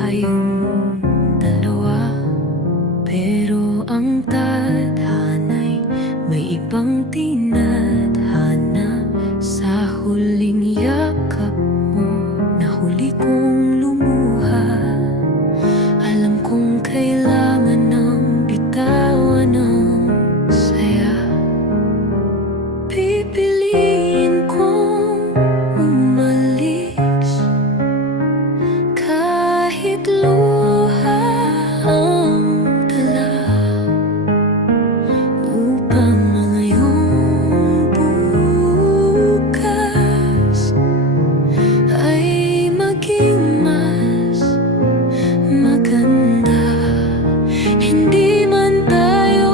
tayong dalawa, pero ang tadhana'y may ibang tinadhana. Sa huling yakap mo, nahuli kong lumuha. Alam kong kailangan ng bitawan ng saya. Pipiliin kong umalis kahit luha ang dala, upang ang iyong bukas ay maging mas maganda. Hindi man tayo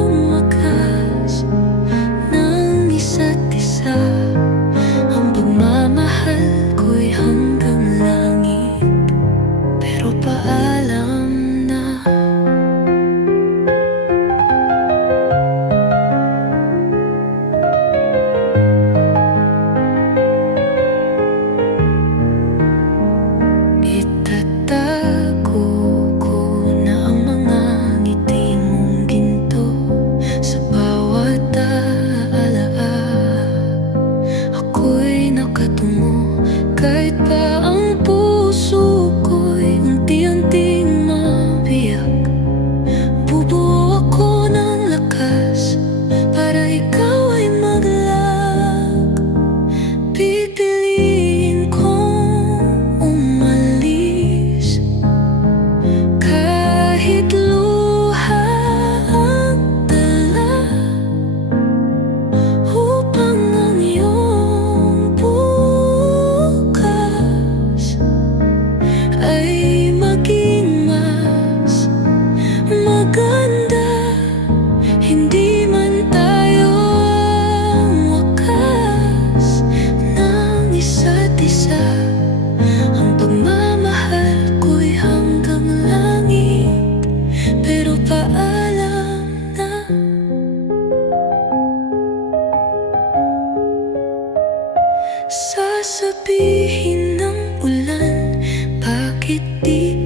ang wakas ng isa't isa, ang pagmamahal ko'y hanggang langit, pero paalam na. Itatago ko na ang mga ngiti mong ginto sa bawat alaala. Ako'y nakatungo kahit pa ang puso ko'y unti-unting mabiyak. Bubuo ako ng lakas para ikaw ay maglaag. Pipiliin kong umalis kahit luha ang dala, upang ang iyong bukas ay maging mas maganda. Hindi man tayo ang wakas ng isa't isa, ang pagmamahal ko'y hanggang langit, pero paalam na. Sasabihin ng ulan, bakit di